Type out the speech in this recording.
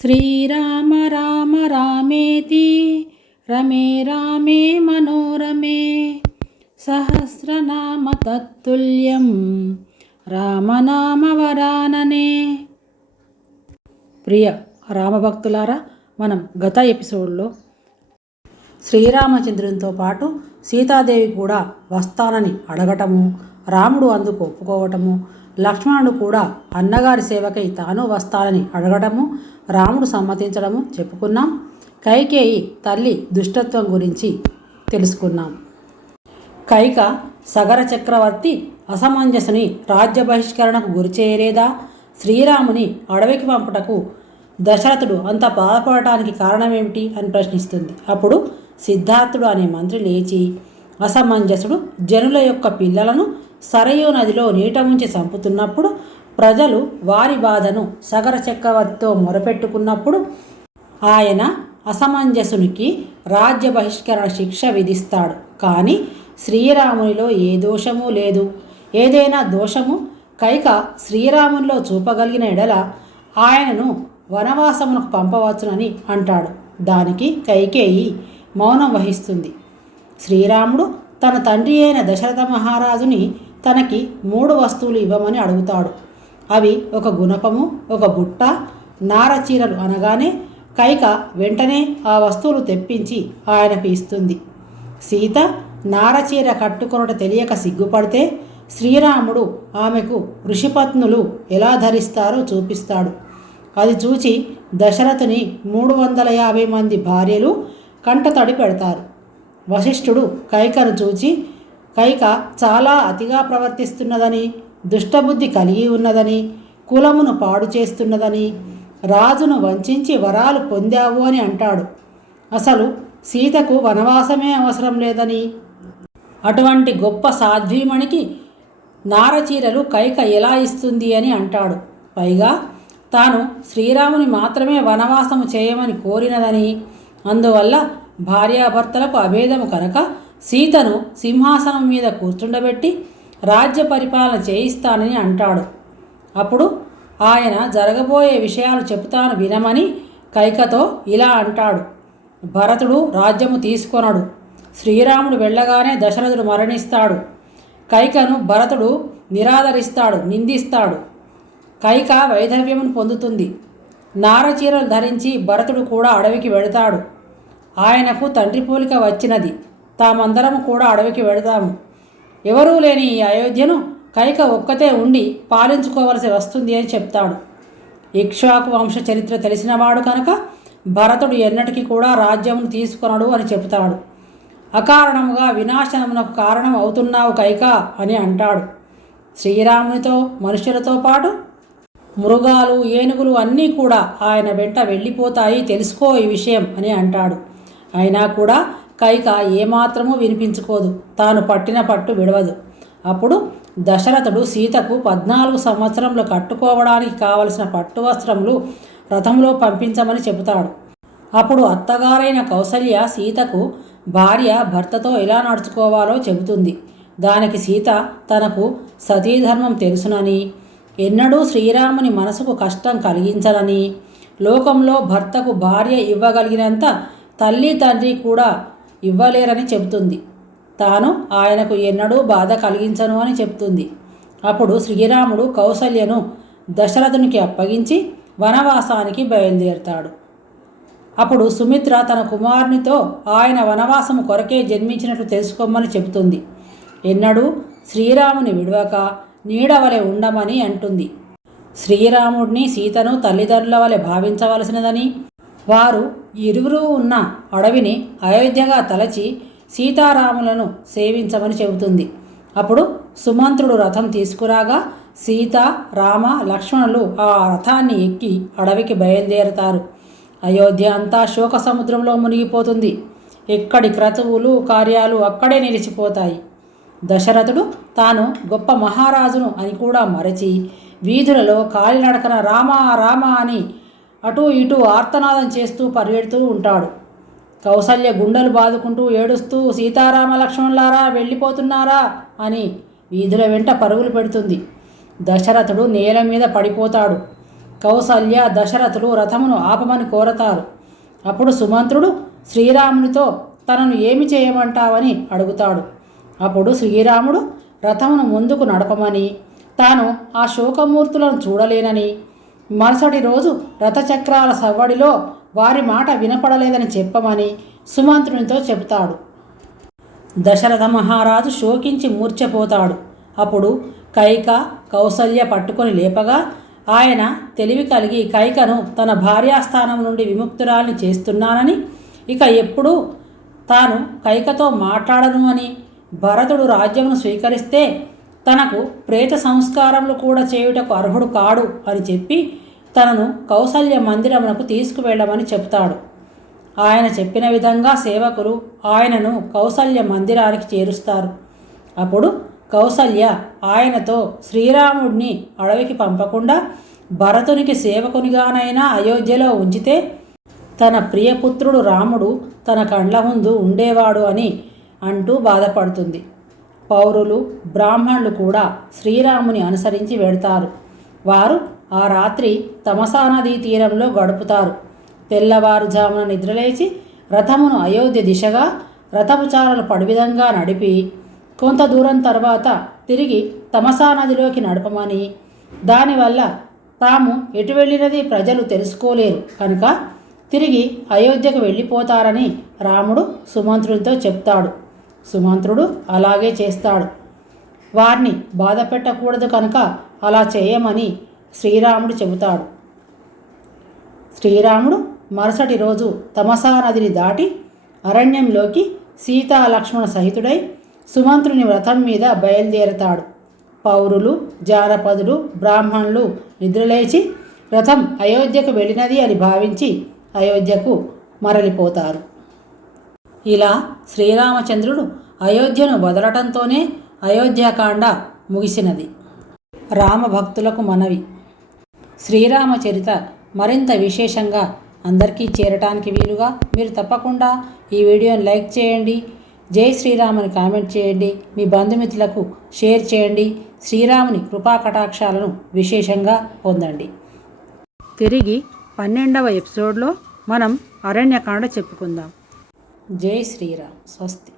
శ్రీరామ రామ రామేతి రమే రామే మనోరమే. సహస్రనామ తత్తుల్యం రామనామ వరాననే ప్రియ రామభక్తులారా మనం గత ఎపిసోడ్లో శ్రీరామచంద్రునితో పాటు సీతాదేవి కూడా వస్తానని అడగటము రాముడు అందుకు ఒప్పుకోవటము లక్ష్మణుడు కూడా అన్నగారి సేవకై తాను వస్తానని అడగడము రాముడు సమ్మతించడము చెప్పుకున్నాం. కైకేయి తల్లి దుష్టత్వం గురించి తెలుసుకున్నాం. కైక సగర చక్రవర్తి అసమంజసుని రాజ్య బహిష్కరణకు గురిచేయరేదా శ్రీరాముని అడవికి పంపుటకు దశరథుడు అంత బాధపడటానికి కారణమేమిటి అని ప్రశ్నిస్తుంది. అప్పుడు సిద్ధార్థుడు అనే మంత్రి లేచి అసమంజసుడు జనుల యొక్క పిల్లలను సరయూ నదిలో నీట ఉంచి చంపుతున్నప్పుడు ప్రజలు వారి బాధను సగర చక్రవర్తితో మొరపెట్టుకున్నప్పుడు ఆయన అసమంజసునికి రాజ్య బహిష్కరణ శిక్ష విధిస్తాడు. కానీ శ్రీరామునిలో ఏ దోషము లేదు. ఏదైనా దోషము కైక శ్రీరామునిలో చూపగలిగిన ఎడల ఆయనను వనవాసమునకు పంపవచ్చునని అంటాడు. దానికి కైకేయి మౌనం వహిస్తుంది. శ్రీరాముడు తన తండ్రి అయిన దశరథ మహారాజుని తనకి మూడు వస్తువులు ఇవ్వమని అడుగుతాడు. అవి ఒక గుణపము ఒక బుట్ట నారచీరలు అనగానే కైక వెంటనే ఆ వస్తువులు తెప్పించి ఆయనకు ఇస్తుంది. సీత నారచీర కట్టుకొనుట తెలియక సిగ్గుపడితే శ్రీరాముడు ఆమెకు ఋషిపత్నులు ఎలా ధరిస్తారో చూపిస్తాడు. అది చూచి దశరథుని మూడు వందల యాభై మంది భార్యలు కంటతడి పెడతారు. వశిష్ఠుడు కైకను చూచి కైక చాలా అతిగా ప్రవర్తిస్తున్నదని దుష్టబుద్ధి కలిగి ఉన్నదని కులమును పాడు చేస్తున్నదని రాజును వంచి వరాలు పొందావు అని అంటాడు. అసలు సీతకు వనవాసమే అవసరం లేదని. అటువంటి గొప్ప సాధ్వీమణికి నారచీరలు కైక ఎలా ఇస్తుంది అని అంటాడు. పైగా తాను శ్రీరాముని మాత్రమే వనవాసము చేయమని కోరినదని అందువల్ల భార్యాభర్తలకు అభేదము కనుక సీతను సింహాసనం మీద కూర్చుండబెట్టి రాజ్య పరిపాలన చేయిస్తానని అంటాడు. అప్పుడు ఆయన జరగబోయే విషయాలు చెబుతాను వినమని కైకతో ఇలా అంటాడు. భరతుడు రాజ్యము తీసుకొనడు. శ్రీరాముడు వెళ్ళగానే దశరథుడు మరణిస్తాడు. కైకను భరతుడు నిరాదరిస్తాడు నిందిస్తాడు. కైక వైధవ్యమును పొందుతుంది. నారచీరలు ధరించి భరతుడు కూడా అడవికి వెళతాడు. ఆయనకు తండ్రి పోలిక వచ్చినది. తామందరము కూడా అడవికి వెడదాము ఎవరూ లేని ఈ అయోధ్యను కైక ఒక్కతే ఉండి పాలించుకోవలసి వస్తుంది అని చెప్తాడు. ఇక్ష్వాకు వంశ చరిత్ర తెలిసినవాడు కనుక భరతుడు ఎన్నటికీ కూడా రాజ్యమును తీసుకొనడు అని చెబుతాడు. అకారణముగా వినాశనమునకు కారణం అవుతున్నావు కైక అని అంటాడు. శ్రీరామునితో మనుషులతో పాటు మృగాలు ఏనుగులు అన్నీ కూడా ఆయన వెంట వెళ్ళిపోతాయి తెలుసుకో ఈ విషయం అని అంటాడు. అయినా కూడా కైక ఏమాత్రము వినిపించుకోదు. తాను పట్టిన పట్టు విడవదు. అప్పుడు దశరథుడు సీతకు పద్నాలుగు సంవత్సరంలో కట్టుకోవడానికి కావలసిన పట్టు వస్త్రములు రథంలో పంపించమని చెబుతాడు. అప్పుడు అత్తగారైన కౌసల్య సీతకు భార్య భర్తతో ఎలా నడుచుకోవాలో చెబుతుంది. దానికి సీత తనకు సతీధర్మం తెలుసునని ఎన్నడూ శ్రీరాముని మనసుకు కష్టం కలిగించనని లోకంలో భర్తకు భార్య ఇవ్వగలిగినంత తల్లి తండ్రి కూడా ఇవ్వలేరని చెబుతుంది. తాను ఆయనకు ఎన్నడూ బాధ కలిగించను అని చెప్తుంది అప్పుడు శ్రీరాముడు కౌసల్యను దశరథునికి అప్పగించి వనవాసానికి బయలుదేరుతాడు. అప్పుడు సుమిత్ర తన కుమారునితో ఆయన వనవాసము కొరకే జన్మించినట్లు తెలుసుకోమని చెబుతుంది. ఎన్నడూ శ్రీరాముని విడవక నీడవలె ఉండమని అంటుంది. శ్రీరాముడిని సీతను తల్లిదండ్రుల వలె భావించవలసినదని వారు ఇరువురు ఉన్న అడవిని అయోధ్యగా తలచి సీతారాములను సేవించమని చెబుతుంది. అప్పుడు సుమంత్రుడు రథం తీసుకురాగా సీత రామ లక్ష్మణులు ఆ రథాన్ని ఎక్కి అడవికి బయలుదేరతారు. అయోధ్య అంతా శోక సముద్రంలో మునిగిపోతుంది. ఎక్కడి క్రతువులు కార్యాలు అక్కడే నిలిచిపోతాయి. దశరథుడు తాను గొప్ప మహారాజును అని కూడా మరచి వీధులలో కాలినడకన రామ రామ అని అటూ ఇటూ ఆర్తనాదం చేస్తూ పరిగెడుతూ ఉంటాడు. కౌసల్య గుండెలు బాదుకుంటూ ఏడుస్తూ సీతారామ లక్ష్మణులారా వెళ్ళిపోతున్నారా? అని వీధుల వెంట పరుగులు పెడుతుంది. దశరథుడు నేల మీద పడిపోతాడు. కౌసల్య దశరథులు రథమును ఆపమని కోరతారు. అప్పుడు సుమంత్రుడు శ్రీరామునితో తనను ఏమి చేయమంటావని? అడుగుతాడు. అప్పుడు శ్రీరాముడు రథమును ముందుకు నడపమని తాను ఆ శోకమూర్తులను చూడలేనని మరుసటి రోజు రథచక్రాల సవ్వడిలో వారి మాట వినపడలేదని చెప్పమని సుమంత్రునితో చెబుతాడు. దశరథ మహారాజు శోకించి మూర్ఛపోతాడు. అప్పుడు కైక కౌసల్య పట్టుకొని లేపగా ఆయన తెలివి కలిగి కైకను తన భార్యాస్థానం నుండి విముక్తురాల్ని చేస్తున్నానని ఇక ఎప్పుడూ తాను కైకతో మాట్లాడను అని భరతుడు రాజ్యమును స్వీకరిస్తే తనకు ప్రేత సంస్కారములు కూడా చేయుటకు అర్హుడు కాడు అని చెప్పి తనను కౌసల్య మందిరమునకు తీసుకువెళ్ళమని చెప్తాడు. ఆయన చెప్పిన విధంగా సేవకులు ఆయనను కౌసల్య మందిరానికి చేరుస్తారు. అప్పుడు కౌసల్య ఆయనతో శ్రీరాముడిని అడవికి పంపకుండా భరతునికి సేవకునిగానైనా అయోధ్యలో ఉంచితే తన ప్రియపుత్రుడు రాముడు తన కండ్ల ముందు ఉండేవాడు అని అంటూ బాధపడుతుంది. పౌరులు బ్రాహ్మణులు కూడా శ్రీరాముని అనుసరించి వెడతారు వారు ఆ రాత్రి తమసా నదీ తీరంలో గడుపుతారు. తెల్లవారుజామున నిద్రలేచి రథమును అయోధ్య దిశగా రథపుచారలు పడివిధంగా నడిపి కొంత దూరం తర్వాత తిరిగి తమసా నదిలోకి నడపమని దానివల్ల తాము ఎటు వెళ్ళినది ప్రజలు తెలుసుకోలేరు. కనుక తిరిగి అయోధ్యకు వెళ్ళిపోతారని రాముడు సుమంత్రునితో చెప్తాడు. సుమంత్రుడు అలాగే చేస్తాడు. వారిని బాధ పెట్టకూడదు కనుక అలా చేయమని శ్రీరాముడు చెబుతాడు. శ్రీరాముడు మరుసటి రోజు తమసా నదిని దాటి అరణ్యంలోకి సీతా లక్ష్మణ సహితుడై సుమంత్రుని వ్రతం మీద బయలుదేరతాడు. పౌరులు జానపదులు బ్రాహ్మణులు నిద్రలేచి రథం అయోధ్యకు వెళ్ళినది అని భావించి అయోధ్యకు మరలిపోతారు. ఇలా శ్రీరామచంద్రుడు అయోధ్యను వదలటంతోనే అయోధ్యాకాండ ముగిసినది. రామభక్తులకు మనవి. శ్రీరామచరిత మరింత విశేషంగా అందరికీ చేరటానికి వీలుగా మీరు తప్పకుండా ఈ వీడియోని లైక్ చేయండి జై శ్రీరాముని కామెంట్ చేయండి మీ బంధుమిత్రులకు షేర్ చేయండి శ్రీరాముని కృపా కటాక్షాలను విశేషంగా పొందండి. తిరిగి పన్నెండవ ఎపిసోడ్లో మనం అరణ్యకాండ చెప్పుకుందాం. జై శ్రీరామ్ స్వస్తి.